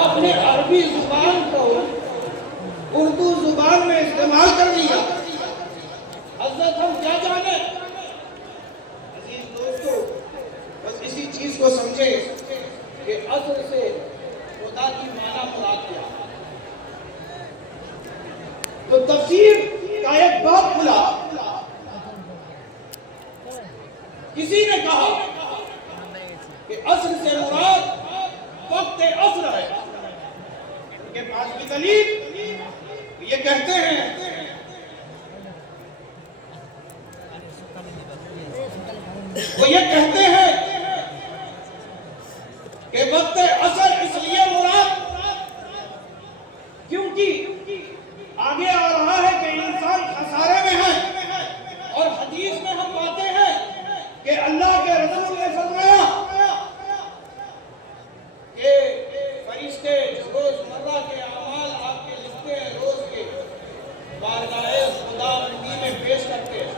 آپ نے عربی زبان کو اردو زبان میں استعمال کر لیا. حضرت ہم کیا جانے؟ عزیز دوستو، بس اسی چیز کو سمجھیں کہ اصل سے خدا کی معنی مراد کیا. تو تفسیر کا ایک باب کھلا. کسی نے کہا کہ اصل سے مراد وقت عصر ہے. ان کے پاس بھی دلیل. یہ کہتے ہیں وہ یہ کہتے ہیں کہ وقت عصر اس لیے مراد کیونکہ آگے آ رہا ہے کہ انسان خسارے میں ہے. اور حدیث میں ہم پاتے ہیں کہ اللہ کے رسول نے فرمایا کہ فرشتے جو روزمرہ کے اعمال آپ کے لکھتے ہیں روز کے بارگاہ خدا بندی میں پیش کرتے ہیں،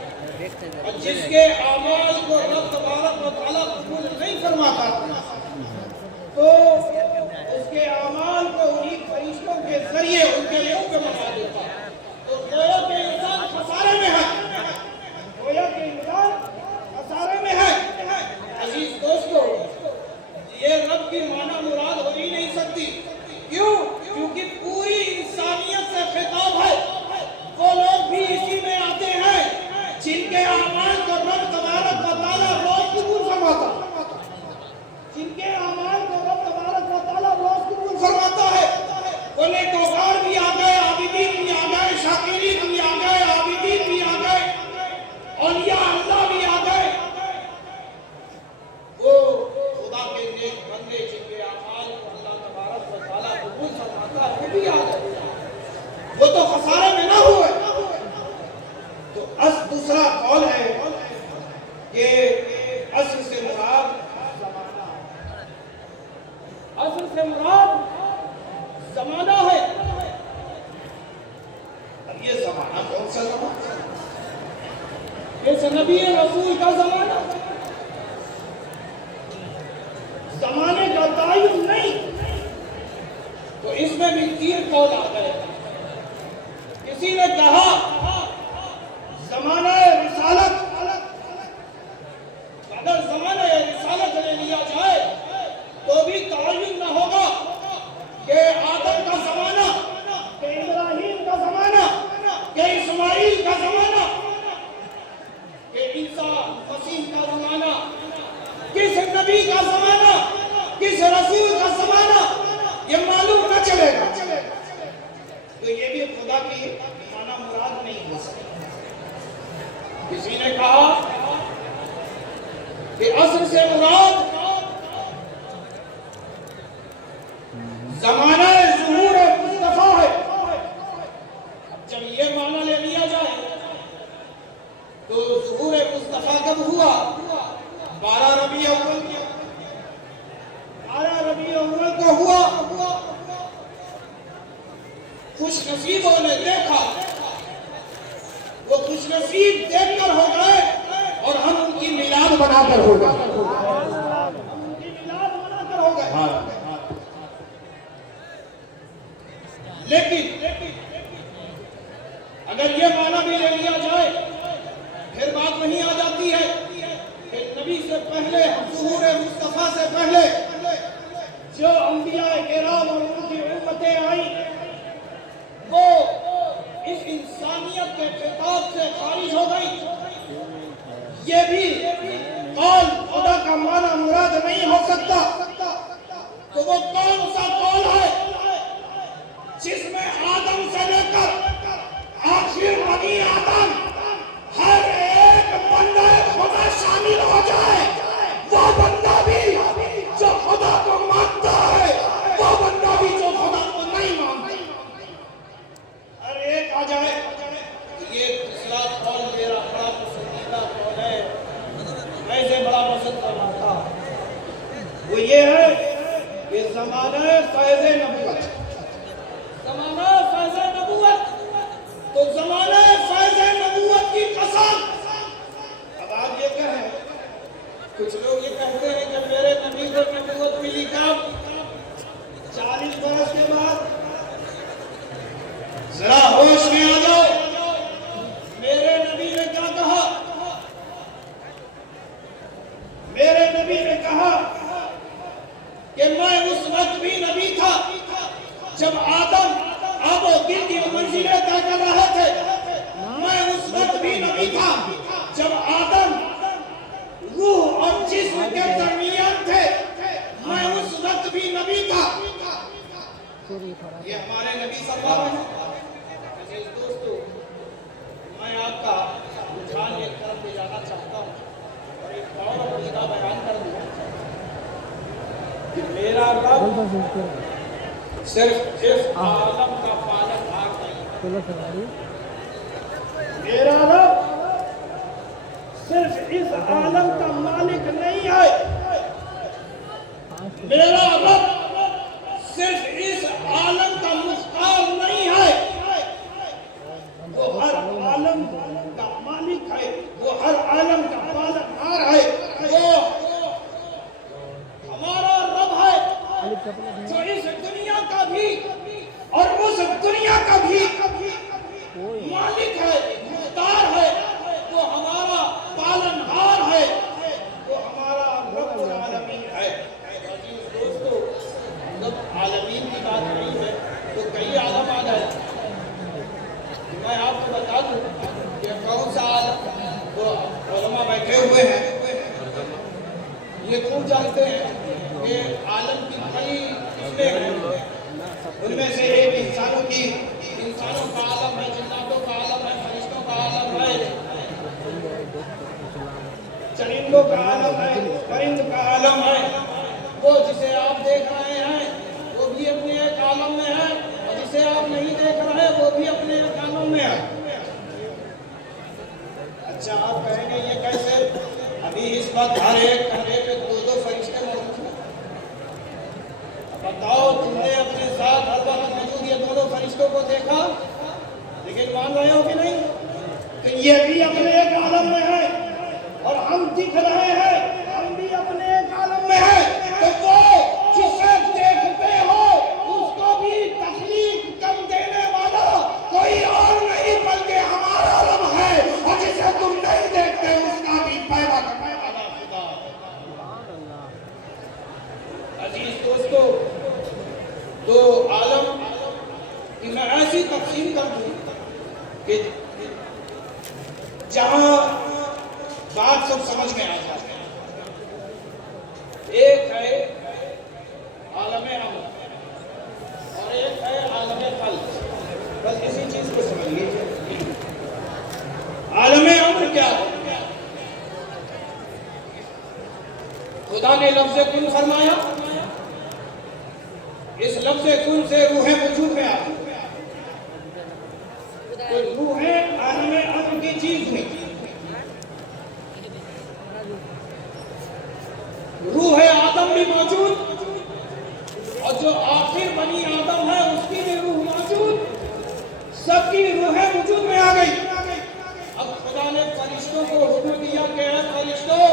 اور جس کے اعمال کو رب تبارک و تعالیٰ قبول نہیں فرماتا تو اس کے اعمال کو انہی فرشتوں کے ذریعے ان کے لیے حکم بنا دیتا. تو گویا کہ انسان خسارے میں ہے. گویا کہ انسان خسارے میں ہے. عزیز دوستو، یہ رب کی معنی مراد ہو ہی نہیں سکتی. کیوں؟ کیونکہ پوری انسانیت سے خطاب ہے. وہ لوگ بھی اسی میں آتے ہیں جن کے اعمال کو رب تبارک و تعالیٰ روز قبول فرماتا. جن کے اعمال کو رب تبارک و تعالیٰ روز قبول فرماتا ہے. وہ نیکوکار بھی آ گئے، عابدین بھی آ گئے، شاکرین بھی آ گئے، عابدین بھی آ گئے، اولیاء اللہ بھی آ گئے. وہ خدا کے نیک بندے جن کے اعمال کو اللہ تبارک و تعالیٰ قبول فرماتا ہے وہ بھی آ گئے. وہ تو خسارے میں نہ ہوئے. تو دوسرا قول ہے کہ اصل سے مراد زمانہ. اصل سے مراد زمانہ ہے. اب یہ زمانہ کون سا زمانہ؟ یہ نبی رسول کا زمانہ. زمانے کا تعین نہیں. تو اس میں بھی 3 قول آ گئے. کسی نے کہا زمانہ رسالت. اگر زمانہ رسالت لے لیا جائے تو بھی تعین نہ ہوگا کہ آدم کا زمانہ، کہ ابراہیم کا زمانہ، کہ اسماعیل کا زمانہ، کہ عیسیٰ مسیح کا زمانہ، کس نبی کا زمانہ، کس رسول کا زمانہ، یہ معلوم نہ چلے گا. تو یہ بھی خدا کی معنی مراد نہیں ہو سکتا. کسی نے کہا کہ اصل سے مراد زمانہ ظہور مصطفیٰ ہے. جب یہ معنی لے لیا جائے تو ظہور مصطفیٰ کب ہوا؟ 12 ربیع اول کو ہوا. خوش نصیبوں نے دیکھا. وہ خوش نصیب دیکھ کر ہو گئے اور ہم ان کی میلاد بنا کر ہو گئے. لیکن اگر یہ معنی بھی لے لیا جائے پھر بات وہیں آ جاتی ہے کہ نبی سے پہلے، ظہور مصطفیٰ سے پہلے جو انبیاء کرام اور ان کی امتیں آئیں وہ اس انسانیت کے خطاب سے خارج ہو گئی. یہ بھی قول خدا کا معنی مراد نہیں ہو سکتا. تو وہ کون سا قول ہے جس میں آدم سے لے کر آخر بنی آدم ہر ایک بندہ خدا شامل ہو جائے؟ وہ بندہ بھی جو خدا کو مانتا ہے، وہ بندہ بھی جو خدا کو نہیں مانتا. ہر ایک آ جائے. یہ دوسرا قول میرا بڑا پسندیدہ قول ہے. میں اسے بڑا پسند کرتا. وہ یہ ہے کہ زمانہ فیض نبوت. زمانہ فیض نبوت. تو زمانہ فیض نبوت کی قسم. اب آپ یہ کہیں، کچھ لوگ یہ کہتے ہیں کہ میرے نبی کو نبوت ملی کب؟ 40 40 برس کے بعد ذرا ہوش میں آ جاؤ. میرے نبی نے کیا کہا؟ میرے نبی نے کہا کہ میں اس وقت بھی نبی تھا جب آدم آب و دل کی منزلیں طے کر رہے تھے. میں اس وقت بھی نبی تھا جب آدم روح اور جسم کے درمیان تھے. میں اس وقت بھی نبی تھا. یہ ہمارے نبی صلی اللہ علیہ وسلم. دوستو میں آپ کا رجحان ایک طرف لے جانا چاہتا ہوں اور ایک اور عقیدہ بیان کر دوں کہ میرا رب صرف اس عالم کا پالنہار نہیں. میرا رب صرف اس عالم کا مالک نہیں ہے. میرا رب صرف اس عالم کا مختار نہیں ہے. وہ ہر عالم کا مالک ہے. وہ ہر عالم کا پالنہار ہے. وہ ہمارا رب ہے جو اس دنیا کا بھی اور اس دنیا کا بھی مالک ہے, مختار ہے. وہ ہمارا پالنہار ہے. وہ ہمارا رب العالمین ہے. دوستو جب عالمین کی بات نہیں ہے تو کئی عالم آ جائے. میں آپ کو بتا دوں کہ کون سا عالم. وہ علماء بیٹھے ہوئے ہیں یہ خوب جانتے ہیں کہ عالم کی کئی قسمیں ہیں. ان میں سے ایک انسانوں کا عالم ہے, جناتوں کا عالم ہے, فرشتوں کا عالم ہے, چرندوں کا عالم ہے, پرند کا عالم ہے. وہ جسے آپ دیکھ رہے ہیں وہ بھی اپنے ایک عالم میں ہے اور جسے آپ نہیں دیکھ رہے وہ بھی اپنے ایک عالم میں ہے. اچھا آپ کہیں گے یہ کیسے؟ ابھی اس وقت ہر ایک کمرے پہ 2 فرشتے موجود ہیں. بتاؤ تم نے اپنے ساتھ ہر وقت موجود یہ دونوں فرشتوں کو دیکھا لیکن مان رہے ہو کہ نہیں کہ یہ بھی اپنے ایک عالم میں ہے اور ہم دکھ رہے ہیں ہم بھی اپنے ایک عالم میں ہیں. تو وہ جسے دیکھتے ہو اس کو بھی تخلیق کر دینے والا کوئی اور نہیں بلکہ ہمارا رب ہے. اور جسے تم نہیں دیکھتے اس کا بھی پیدا کرنے والا خدا ہے. عزیز دوستو تو عالم کی میں ایسی تقسیم کر دوں کہ جہاں بات سب سمجھ میں آ جاتے ہیں. ایک ہے عالم امر اور ایک ہے عالم خلق. بس اسی چیز کو سمجھ لیجیے. عالم امر کیا ہے؟ خدا نے لفظ کن فرمایا. اس لفظ کن سے روح وجود میں آتی. تو روح عالم امر کی چیز ہوئی. روح آدم بھی موجود اور جو آخر بنی آدم ہے اس کی بھی روح موجود. سب کی روحیں وجود میں آ گئی. اب خدا نے فرشتوں کو حکم دیا کہ اے فرشتوں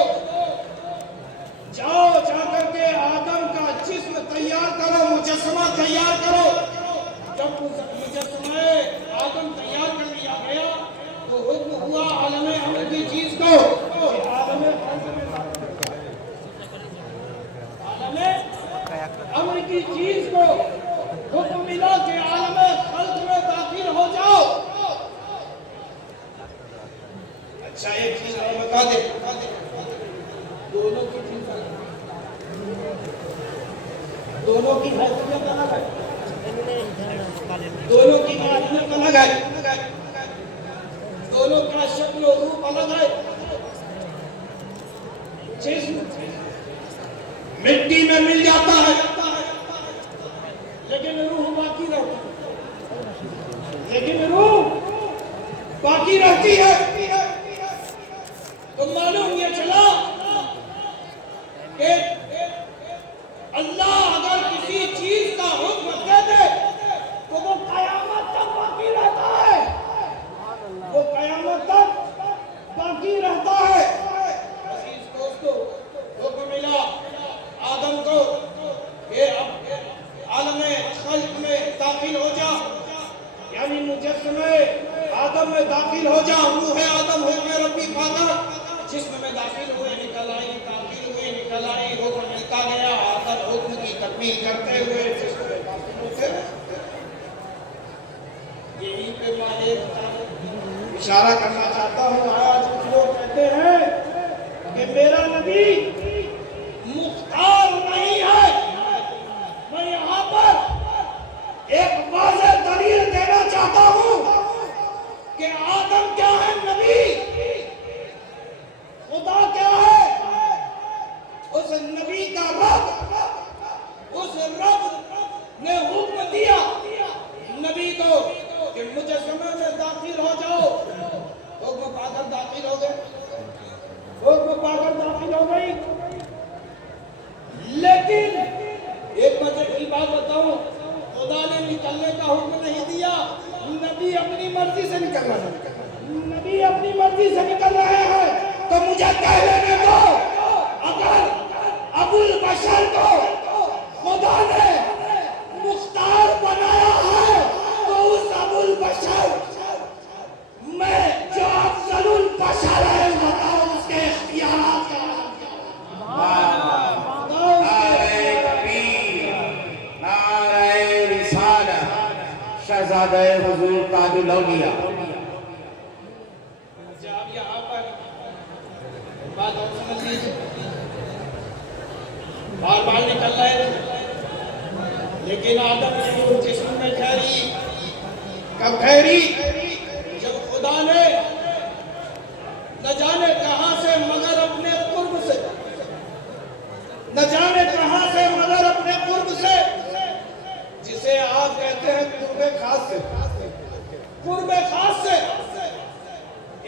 جاؤ جا کر کے آدم کا جسم تیار کرو, مجسمہ تیار کرو. جب مجسمہ آدم تیار کر لیا گیا تو حکم ہوا عالم امر کی چیز کو عالم امر کی چیز کو حکم ملا کہ عالم خلق میں داخل ہو جاؤ. اچھا ایک چیز اور بتا دے, دونوں کی چیز دونوں کی حیثیت الگ ہے. دونوں کی حیثیت الگ ہے. دونوں کا شکل و روپ الگ ہے. جسم مٹی میں مل جاتا ہے لیکن روح باقی رہتی ہے. لیکن روح باقی رہتی ہے. تو معلوم یہ چلا کہ اللہ اگر کسی چیز کا حکم دے دے تو وہ قیامت تک باقی رہتا ہے. وہ قیامت تک باقی رہتا ہے. عزیز دوستو حکم ملا آدم کو کہ اب عالم خلق میں داخل ہو جا، یعنی مجسمے آدم میں داخل ہو جا، روح آدم ہو میں ربی پاک جسم میں داخل ہوئے نکل آئی، داخل ہوئے نکل آئی، حکم ملتا گیا، آدم حکم کی تکمیل کرتے ہوئے جسم میں داخل ہوتے رہتے۔ یہی پہ میں اشارہ کرنا چاہتا ہوں۔ آج کچھ لوگ کہتے ہیں کہ میرا نبی مختار نہیں ہے۔ میں یہاں پر ایک واضح دلیل دینا چاہتا ہوں کہ آدم کیا ہے، نبی خدا کیا ہے، اس نبی کا رب، اس رب نے حکم دیا نبی کو کہ مجسمے میں داخل ہو جاؤ، حکم پا کر داخل ہو گئے، حکم پا کر داخل ہو گئی۔ لیکن ایک مزے کی بات بتاؤں، خدا نے نکلنے کا حکم نہیں دیا، نبی اپنی مرضی سے نکل رہا ہے، نبی اپنی مرضی سے نکل رہے ہیں۔ تو مجھے کہہ لینے دو، اگر ابو البشر کو خدا نے مختار بنایا ہے تو اس ابو البشر میں جو افضل البشر ہے بتاؤ اس کے اختیارات کا نام کیا ہے؟ نعرہ تکبیر، نعرہ رسالت، شہزادہ حضور تاج الاولیاء۔ جب یہاں پر بات اور سمجھ لیجیے، بار بار نکل رہے ہیں، لیکن آدم کی روح جسم میں ٹھہری، کب ٹھہری؟ جب خدا نے نہ جانے کہاں سے مگر اپنے قرب سے، نہ جانے کہاں سے مگر اپنے قرب سے، جسے آج کہتے ہیں قرب خاص سے، قرب خاص سے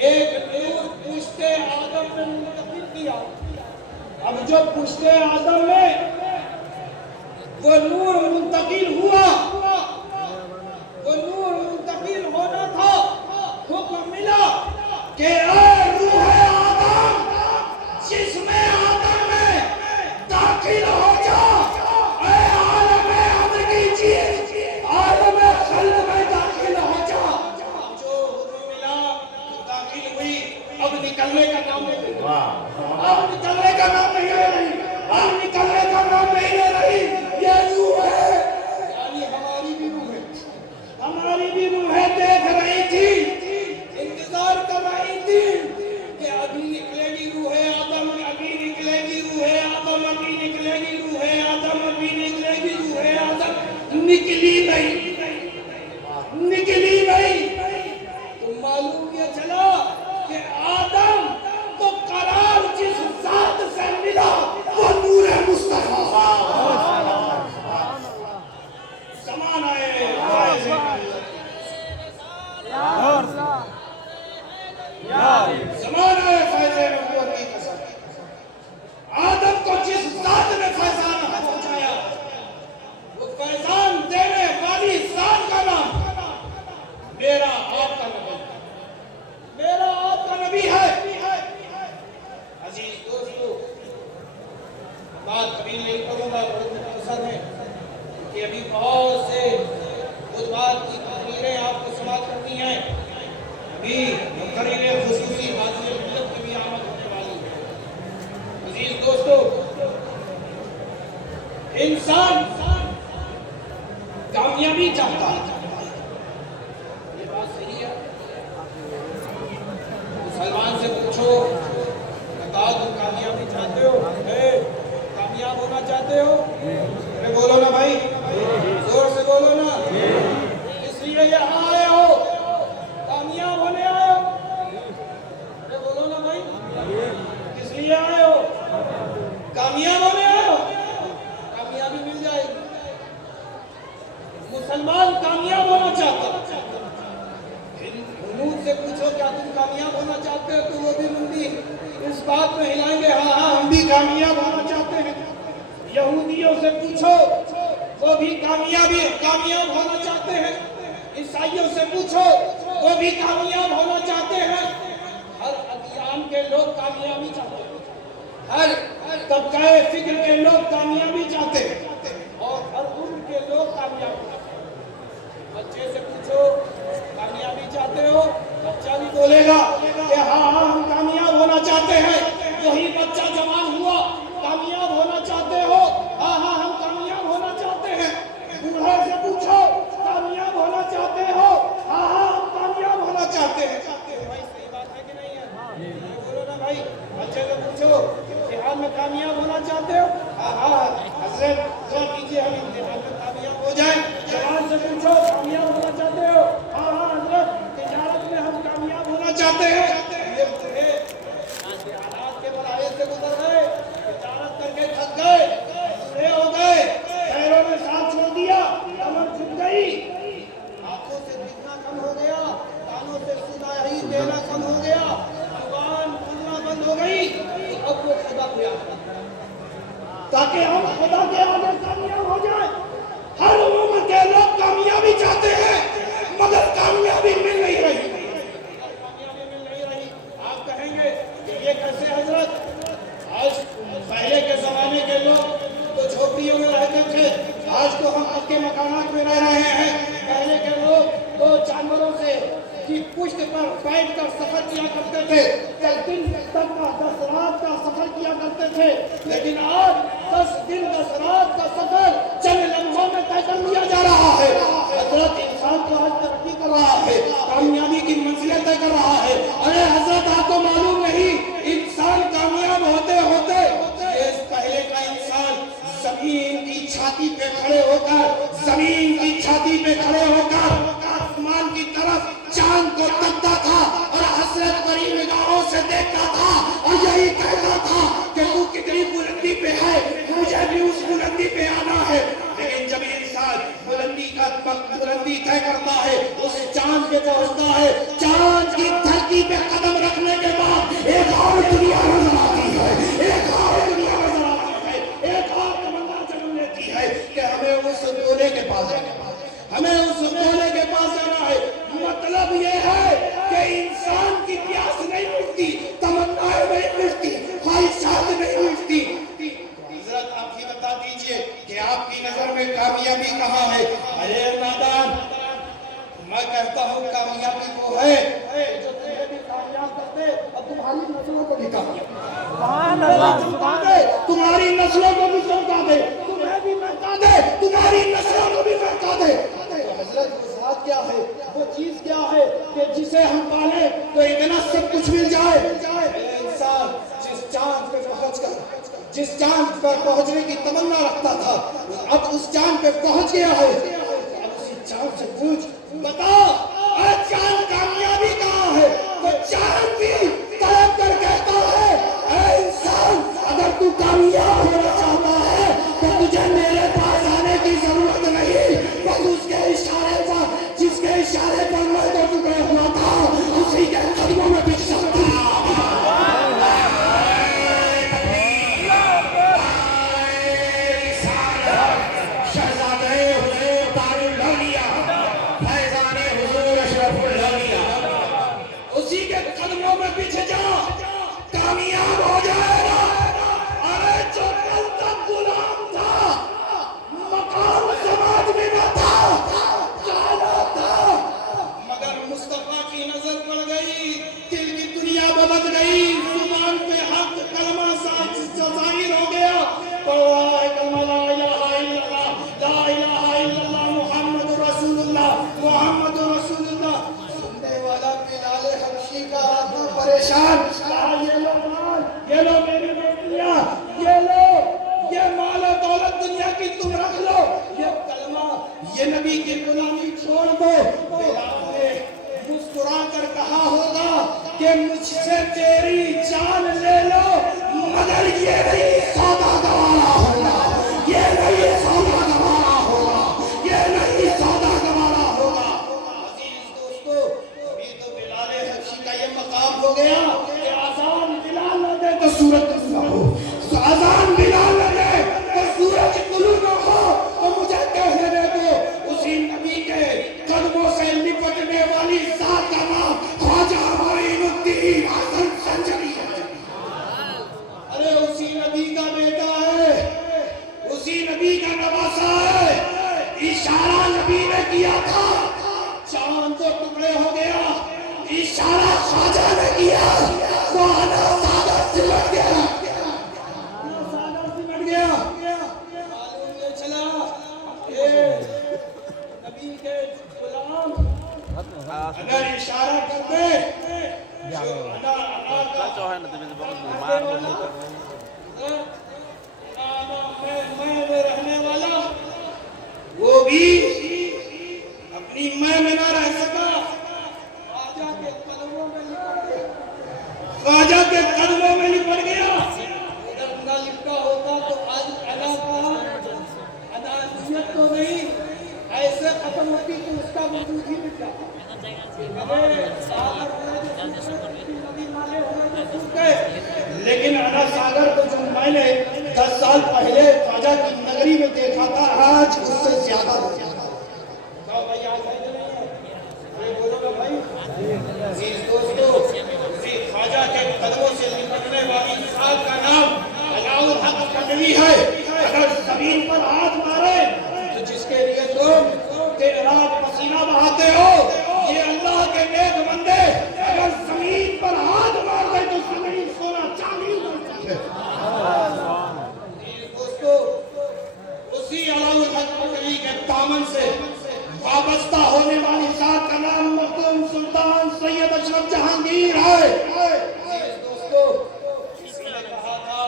ایک نور پشت آدم میں منتقل کیا۔ اب جو پشت آدم میں وہ نور منتقل ہوا، وہ نور منتقل ہونا تھا، حکم ملا کہ اے روح آدم جسم آدم میں داخل ہو جا، اے عالم امر کی چیز عالم خلق میں داخل ہو جا۔ جو حکم ملا داخل ہوئی، اب نکلنے کا نام نہیں لے رہی، اب نکلنے کا نام نہیں لے رہی، اب نکلنے کا نام نہیں لے رہی۔ یہ روح ہے، یعنی ہماری بھی روح ہے، ہماری بھی روح ہے، دیکھ رہی تھی، انتظار کر رہی تھی کہ ابھی نکلے گی روح آدم، ابھی نکلے گی روح آدم، ابھی نکلے گی روح آدم، ابھی نکلے گی روح آدم۔ نکلی نہیں، نکلی نہیں۔ تو معلوم یہ چلا کہ آدم کو قرار جس ذات سے ملا وہ نور مصطفیٰ۔ زمان آئے زمان آئے فیض نبوت کی قسم، آدم کو جس ذات نے فیضان پہنچایا وہ فیضان دینے والی ذات کا نام میرا آپ کا نبی، میرا آپ کا نبی ہے۔ عزیز دوستو، بات کبھی نہیں کروں گا، بہت مختصر ہے کہ ابھی بہت سے خطبات کی تقریریں آپ کو سماعت کرنی ہیں، ابھی تقریر خصوصی غازی ملت کی بھی آمد ہونے والی ہے۔ عزیز دوستو، انسان کامیابی چاہتا ہے، یہ بات صحیح ہے۔ مسلمان سے پوچھو، بتاؤ تم کامیابی چاہتے ہو؟ کامیاب ہونا چاہتے ہو؟ بولو نا بھائی، زور سے بولو نا، اس لیے یہاں آئے ہو، کامیاب ہونے آئے ہو؟ بولو نا بھائی، کس لیے آئے ہو؟ کامیاب ہونے آئے ہو؟ کامیابی مل جائے گی۔ مسلمان کامیاب ہونا چاہتا ہے، حضور سے پوچھو کیا تم کامیاب ہونا چاہتے ہو، تو وہ بھی مندی اس بات میں ہلائیں گے، ہاں ہاں ہم بھی کامیاب ہونا چاہتے ہیں۔ یہودیوں سے پوچھو، وہ بھی کامیاب ہونا چاہتے ہیں۔ عیسائیوں سے پوچھو، وہ بھی کامیاب ہونا چاہتے ہیں۔ ہر ادیان کے لوگ کامیابی چاہتے ہیں، ہر طبقہ فکر کے لوگ کامیابی چاہتے ہیں، اور ہر عمر کے لوگ کامیاب ہوتے ہیں۔ بچے سے پوچھو کامیابی چاہتے ہو، بچہ بھی بولے گا کہ ہاں ہم کامیاب ہونا چاہتے ہیں۔ وہی بچہ جوان ہوا، کامیاب ہونا چاہتے ہو؟ ہاں ہاں ہم کامیاب ہونا چاہتے ہیں۔ بوڑھے سے پوچھو کامیاب ہونا چاہتے ہو؟ ہاں ہاں ہم کامیاب ہونا چاہتے ہیں۔ بھائی صحیح بات ہے کہ نہیں ہے؟ بولو نا بھائی، بچے سے پوچھو امتحان میں کامیاب ہونا چاہتے ہو؟ ہاں ہاں حضرت دعا کیجیے ہم امتحان میں کامیاب ہو جائیں۔ جوان سے پوچھو کامیاب ہونا چاہتے ہو؟ ہاں ہاں حضرت تجارت میں ہم کامیاب ہونا چاہتے ہیں۔ یہ بوڑھے حالات کے مراحل سے گزر گئے، تجارت کر کے تھک گئے، بوڑھے ہو گئے، پیروں میں ساتھ چھوڑ دیا، کمر جھک گئی، آنکھوں سے دیکھنا کم ہو گیا، کانوں سے سنائی دینا کم ہو گیا، زبان کھلنا بند ہو گئی، تو اب وہ خدا کو یاد کرتا ہے تاکہ ہم خدا کے آگے کامیاب ہو جائیں۔ ہر عمر کے لوگ کامیابی چاہتے ہیں مگر کامیابی مل نہیں رہی۔ کامیابی مل نہیں رہی۔ آپ کہیں گے کہ یہ کیسے حضرت؟ آج پہلے کے زمانے کے لوگ تو جھوپڑیوں میں رہتے تھے، آج تو ہم پکے مکانات میں رہ رہے ہیں۔ پہلے کے لوگ تو جانوروں سے کی پشت پر بیٹھ کر سفر کیا کرتے تھے، 10 دن تک کا 10 رات کا سفر کیا کرتے تھے، لیکن آج 10 دن 10 رات کا سفر چند لمحوں میں طے کر لیا جا رہا ہے۔ حضرت انسان تو آج ترقی کر رہا ہے، کامیابی کی منزلیں طے کر رہا ہے۔ ارے حضرت آپ کو معلوم نہیں انسان کامیاب ہوتے ہوتے اس پہلے کا انسان زمین کی چھاتی پہ کھڑے ہو کر آسمان کی طرف چاند کو تکتا تھا اور حسرت بھری نگاہوں سے دیکھتا تھا اور یہی کہتا تھا کہ تو کتنی بلندی پہ ہے، مجھے بھی اس بلندی پہ آنا ہے۔ لیکن جب انسان بلندی طے کرتا ہے، اس چاند پہ پہنچتا ہے، چاند کی دھرتی پہ قدم رکھنے کے بعد ایک اور دنیا نظر آتی ہے، ایک اور دنیا نظر آتی ہے، ایک اور تمنا جنم لیتی ہے کہ ہمیں اس گولے کے پاس جانا ہے، ہمیں اس گولے کے پاس جانا ہے۔ مطلب یہ ہے کہ انسان کی پیاس نہیں مٹتی، تمنائیں نہیں مٹتی، خواہشات نہیں مٹتی۔ حضرت آپ ہی بتا دیجئے کہ آپ کی نظر میں کامیابی کہاں ہے؟ ارے نادان، میں کہتا ہوں کامیابی وہ ہے جو تمہیں بھی کامیاب کرتے اور تمہاری نسلوں کو بھی کامیاب کرتے، تمہاری نسلوں کو بھی چمکا دے، تمہیں بھی مہکا دے، تمہاری نسلوں کو بھی مہکا دے۔ حضرت وہ ذات کیا ہے، وہ چیز کیا ہے کہ جسے ہم پالیں تو اتنا سب کچھ مل جائے؟ انسان جس چاند پر پہنچنے کی تمنا رکھتا تھا، اب اس چاند پہ پہنچ گیا ہے۔ اب اسی چاند سے پوچھ، بتا اے چاند کامیابی کہاں ہے؟ تو چاند بھی طلب کر کہتا ہے اے انسان اگر تو کامیاب ہونا چاہتا ہے تو تجھے میرے پاس آنے کی ضرورت نہیں، بس اس کے اشارے پر، جس کے اشارے پر میں تو ٹکڑے ہوا تھا اسی کے قدموں میں بچھ سکتا۔ اسی کے قدموں میں پیچھے جا، کامیاب ہو جائے گا۔ ارے جو کل تک غلام تھا، مقام سماج میں نہ تھا، جانا تھا، مگر مصطفیٰ کی نظر پڑ گئی، دل کی دنیا بدل گئی، زبان پہ حق کلمہ ظاہر ہو گیا، کلمہ لا الہ الا اللہ، لا الہ الا اللہ محمد رسول اللہ، محمد رسول اللہ۔ سننے والا بلال حبشی کا آدمی پریشان، کہا یہ لو مال، یہ لو میری بیٹیاں، یہ لو یہ مال و دولت دنیا کی تم رکھ لو، یہ کلمہ، یہ نبی کی غلامی چھوڑ دو۔ بلال نے مسکرا کر کہا ہوگا کہ مجھ سے تیری جان لے لو مگر یہ نہیں سودا گوارا ہوگا، یہ نہیں سودا گوارا ہوگا، یہ نہیں سودا گوارا ہوگا۔ عزیز دوستو، ابھی تو بلال حبشی کا یہ مقام ہو گیا کہ آزان بلال نہ دے تو سورج طلوع نہ ہو، آزان بلال نہ دے تو سورج طلوع نہ ہو، تو مجھے کہنے دے دو اسی نبی کے قدموں سے لپٹنے والی ذات کا نام خواجہ معین الدین حسن سنجری ہے۔ ارے اسی نبی کا بیٹا ہے کیا تھا چاند دو ٹکڑے ہو گیا، اشارہ خواجہ نے کیا تو آنا ساگر سمٹ گیا، آنا ساگر سمٹ گیا۔ معلوم یہ چلا کہ نبی کے غلام اگر اشارہ کرتے میں رہنے والا وہ بھی اپنی میں نہ رہ سکا، خواجہ کے قدموں میں لپٹ گیا، خواجہ کے قدموں میں لپٹ گیا۔ اگر نہ لپٹا ہوتا تو آج ادا کا ادائیت تو نہیں ایسے ختم ہوتی کہ اس کا وجود ہی مٹ جاتا۔ لیکن انا ساگر کو جو میں نے 10 سال پہلے خواجہ کی نگری میں دیکھا تھا آج اس سے زیادہ ہو گیا۔ بھائی آج ہے کہ نہیں ہے؟ بولو گا بھائی؟ دوستو خواجہ کے قدموں سے نکلنے والی خاک کا نام علاؤالحق قدوی ہے۔ اگر زمین پر ہاتھ مارے تو جس کے لیے تم دن رات پسینہ بہاتے ہو، یہ اللہ کے نیک بندے اگر زمین پر ہاتھ مار دے تو زمین سونا چاندی بن جاتی ہے۔ دوستو اسی علاؤالحق قدوی کے دامن سے وابستہ ہونے والی ذات کا نام مخدوم سلطان سید اشرف جہانگیر ہے۔ دوستو کسی نے کہا تھا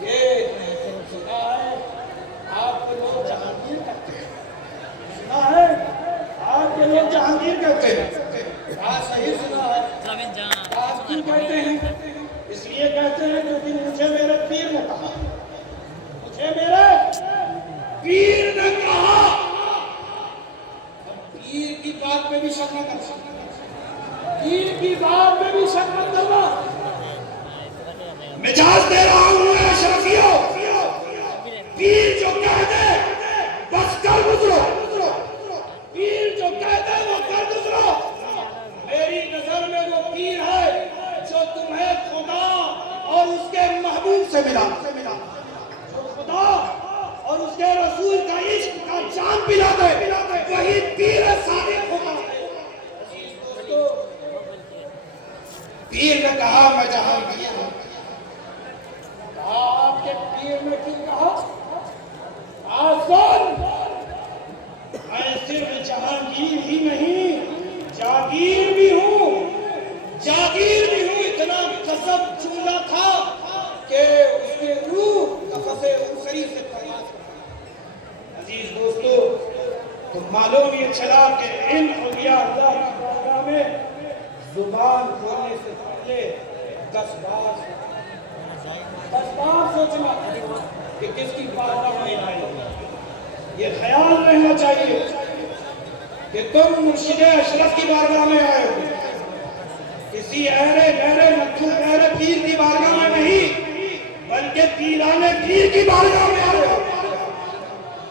یہ سنا ہے آپ کے لوگ جہانگیر کہتے ہیں، سنا ہے آپ کے لوگ جہانگیر کہتے ہیں، آپ صحیح سنا ہے۔ آپ کیوں کہتے ہیں؟ اس لیے کہتے ہیں کیونکہ مجھے میرے پیر نے کہا، مجھے میرے پیر نے کہا۔ پیر کی بات پہ بھی شک نہ کرنا، پیر کی بات پہ بھی شک نہ کرنا۔ مجاز دے رہا ہوں میں اشرفیوں، پیر جو کہہ دے بس کر گزرو، پیر جو کہہ دے وہ کر گزرو۔ میری نظر میں وہ پیر ہے جو تمہیں خدا اور اس کے محبوب سے ملا، جو خدا اور اس کے رسول کا عشق کا جام پلا دے، وہی پیر صادق ہوگا۔ پیر نے کہا میں جہانگیر ہوں۔ آپ کے پیر نے کیوں کہا؟ آسان میں صرف جہانگیر ہی نہیں جاگیر بھی ہوں، جاگیر بھی ہوں۔ اتنا قسم چولا تھا کہ اس کے روح نفس اسری سے پرواز کرتا۔ عزیز دوستو تو معلوم یہ چلا کہ ان اولیاء اللہ کی بارگاہ میں زبان کھولنے سے پہلے 10 بار سوچنا کہ کس کی بارگاہ میں آئے۔ یہ خیال رہنا چاہیے کہ تم مرشد اشرف کی بارگاہ میں آئے ہو، کسی ایرے گہرے نتھو گہرے پیر کی بارگاہ میں نہیں، بلکہ پیرانے پیر کی بارگاہ میں آئے ہو۔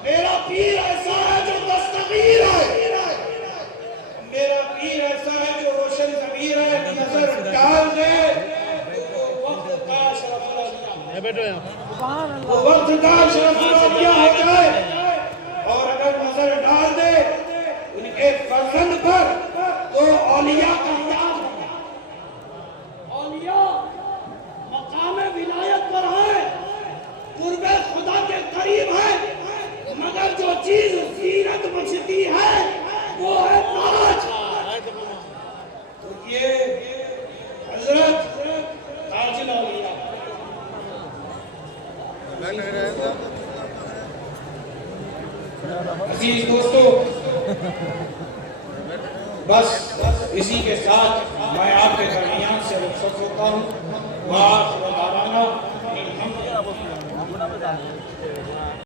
میرا پیر ایسا ہے جو دستگیر ہے، میرا پیر ایسا ہے جو روشن ضمیر ہے، نظر ڈال دے وقت کا شرف وہ وقت کا شرف کیا ہو جائے، اور اگر نظر ڈال دے ان کے فرزند پر تو اولیاء کا یاد ہوگا۔ اولیاء مقام ولایت پر ہے، قرب خدا کے قریب ہے، مگر جو چیز زینت بچتی ہے وہ ہے تاج۔ تو یہ حضرت تاج الاولیاء۔ عزیز دوستو بس اسی کے ساتھ میں آپ کے درمیان سے رخصت ہوتا ہوں۔ وآخر دعوانا الحمدللہ۔